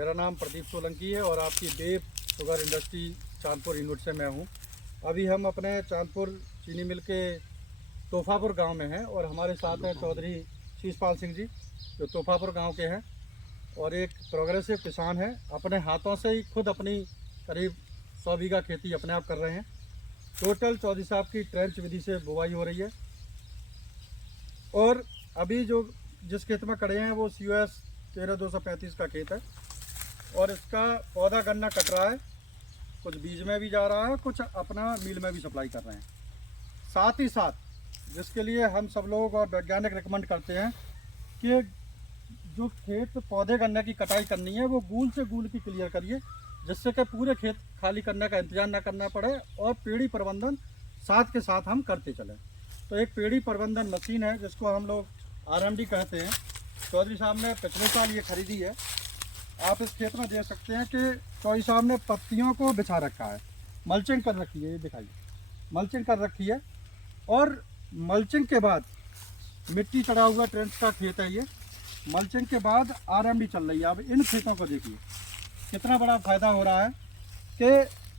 मेरा नाम प्रदीप सोलंकी है और आपकी देव शुगर इंडस्ट्री चांदपुर यूनिट से मैं हूँ। अभी हम अपने चांदपुर चीनी मिल के तोहफापुर गांव में हैं और हमारे साथ हैं चौधरी शीशपाल सिंह जी जो तोहफापुर गांव के हैं और एक प्रोग्रेसिव किसान है। अपने हाथों से ही खुद अपनी करीब 100 बीघा खेती अपने आप कर रहे हैं। टोटल चौधरी साहब की ट्रेंच विधि से बुवाई हो रही है और अभी जो जिस खेत में खड़े हैं वो COS 13235 का खेत है और इसका पौधा गन्ना कट रहा है, कुछ बीज में भी जा रहा है, कुछ अपना मिल में भी सप्लाई कर रहे हैं। साथ ही साथ जिसके लिए हम सब लोग और वैज्ञानिक रिकमेंड करते हैं कि जो खेत पौधे गन्ने की कटाई करनी है वो गूल से गूल की क्लियर करिए, जिससे कि पूरे खेत खाली करने का इंतजार ना करना पड़े और पेड़ी प्रबंधन साथ के साथ हम करते चलें। तो एक पेड़ी प्रबंधन मशीन है जिसको हम लोग RMD कहते हैं। चौधरी साहब ने पिछले साल ये खरीदी है। आप इस खेत में देख सकते हैं कि चौधरी साहब ने पत्तियों को बिछा रखा है, मल्चिंग कर रखी है, ये दिखाइए, मल्चिंग कर रखी है। और मल्चिंग के बाद मिट्टी चढ़ा हुआ ट्रेंच का खेत है ये। मल्चिंग के बाद RMD चल रही है। अब इन खेतों को देखिए कितना बड़ा फायदा हो रहा है कि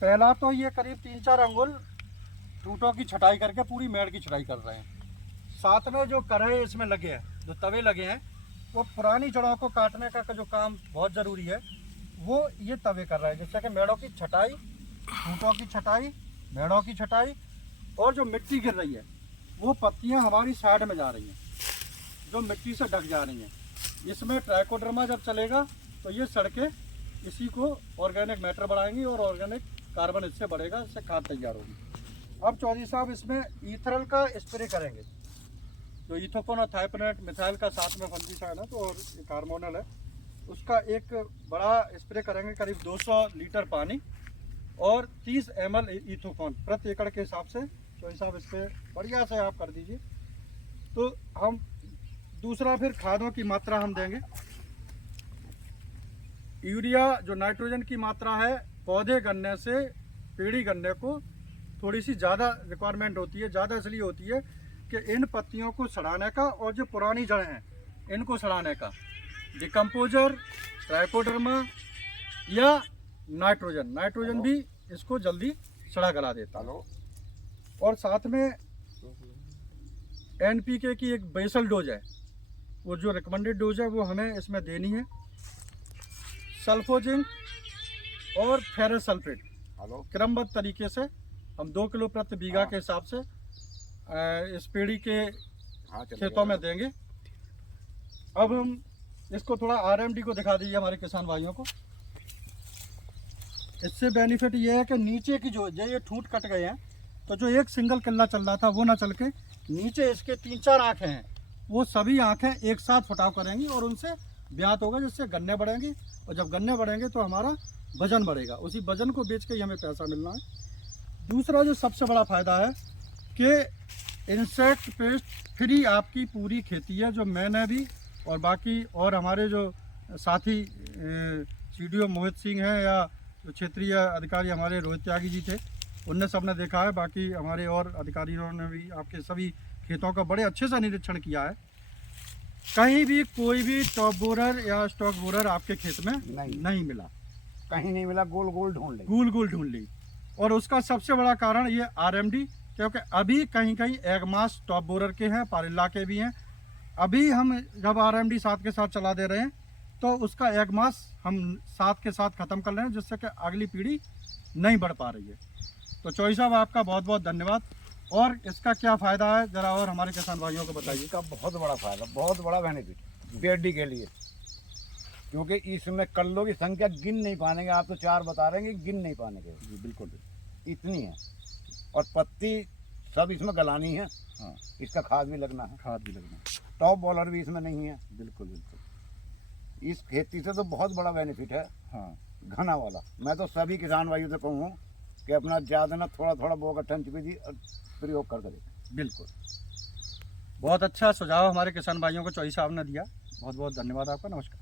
पहला तो ये करीब 3-4 अंगुल टूटों की छटाई करके पूरी मेड़ की छटाई कर रहे हैं। साथ में जो कढ़ाई इसमें लगे हैं, जो तवे लगे हैं, वो पुरानी जड़ों को काटने का जो काम बहुत ज़रूरी है वो ये तवे कर रहे हैं, जिससे कि मेड़ों की छटाई, टूटों की छटाई, मेड़ों की छटाई और जो मिट्टी गिर रही है वो पत्तियां हमारी साइड में जा रही हैं, जो मिट्टी से ढक जा रही हैं। इसमें ट्राइकोडर्मा जब चलेगा तो ये सड़कें इसी को ऑर्गेनिक मैटर बढ़ाएंगी और ऑर्गेनिक कार्बन इससे बढ़ेगा, इससे खाद तैयार होगी। अब चौधरी साहब इसमें ईथरल का स्प्रे करेंगे, जो इथोकोन और थाइपनेट मिथाइल का साथ में फंजीसाइड है तो और एक हार्मोनल है, उसका एक बड़ा स्प्रे करेंगे करीब 200 लीटर पानी और 30 ml इथोकोन प्रति एकड़ के हिसाब से। चौधरी साहब इस पर बढ़िया से आप कर दीजिए। तो हम दूसरा फिर खादों की मात्रा हम देंगे। यूरिया जो नाइट्रोजन की मात्रा है, पौधे गन्ने से पेड़ी गन्ने को थोड़ी सी ज़्यादा रिक्वायरमेंट होती है। ज़्यादा इसलिए होती है कि इन पत्तियों को सड़ाने का और जो पुरानी जड़ें हैं इनको सड़ाने का डिकम्पोजर, ट्राइकोडर्मा या नाइट्रोजन भी इसको जल्दी सड़ा गला देता है। और साथ में NPK की एक बेसल डोज है, वो जो रिकमेंडेड डोज है वो हमें इसमें देनी है। सल्फोजिंक और फेरस सल्फेट क्रमबद्ध तरीके से हम 2 किलो प्रति बीघा के हिसाब से इस पेड़ी के खेतों में देंगे। अब हम इसको थोड़ा RMD को दिखा दीजिए हमारे किसान भाइयों को। इससे बेनिफिट ये है कि नीचे की जो ये ठूंठ कट गए हैं तो जो एक सिंगल किल्ला चल रहा था वो ना चल के नीचे इसके 3-4 आँखें हैं, वो सभी आँखें एक साथ फुटाव करेंगी और उनसे ब्यात होगा, जिससे गन्ने बढ़ेंगे और जब गन्ने बढ़ेंगे तो हमारा वजन बढ़ेगा। उसी वजन को बेच के ही हमें पैसा मिलना है। दूसरा जो सबसे बड़ा फ़ायदा है कि इंसेक्ट पेस्ट फ्री आपकी पूरी खेती है, जो मैंने भी और बाकी और हमारे जो साथी CDO मोहित सिंह हैं या जो क्षेत्रीय अधिकारी हमारे रोहित त्यागी जी थे, उनने सबने देखा है। बाकी हमारे और अधिकारियों ने भी आपके सभी खेतों का बड़े अच्छे से निरीक्षण किया है। कहीं भी कोई भी टॉप बोरर या स्टॉक बोरर आपके खेत में नहीं मिला, कहीं नहीं मिला। गोल गोल ढूंढ ली। और उसका सबसे बड़ा कारण ये RMD, क्योंकि अभी कहीं कहीं एगमास टॉप बोरर के हैं, पारिल्ला के भी हैं। अभी हम जब RMD साथ के साथ चला दे रहे हैं तो उसका एगमास हम साथ के साथ ख़त्म कर रहे हैं, जिससे कि अगली पीढ़ी नहीं बढ़ पा रही है। तो चौधरी साहब आपका बहुत बहुत धन्यवाद। और इसका क्या फ़ायदा है ज़रा और हमारे किसान भाइयों को बताइए। इसका बहुत बड़ा फायदा, बहुत बड़ा बेनिफिट पेड़ी के लिए, क्योंकि इसमें कल्लों की संख्या गिन नहीं पाएंगे। आप तो 4 बता रहे हैं, गिन नहीं पाएंगे। जी बिल्कुल, इतनी है। और पत्ती सब इसमें गलानी है। हाँ, इसका खाद भी लगना है। टॉप बॉलर भी इसमें नहीं है। बिल्कुल। इस खेती से तो बहुत बड़ा बेनिफिट है। हाँ, घना वाला। मैं तो सभी किसान भाइयों से कहूँ कि अपना ज़्यादा ना थोड़ा बोगा टंच भी प्रयोग कर करें। बिल्कुल। बहुत अच्छा सुझाव हमारे किसान भाइयों को चौधरी साहब ने दिया। बहुत बहुत धन्यवाद आपका। नमस्कार।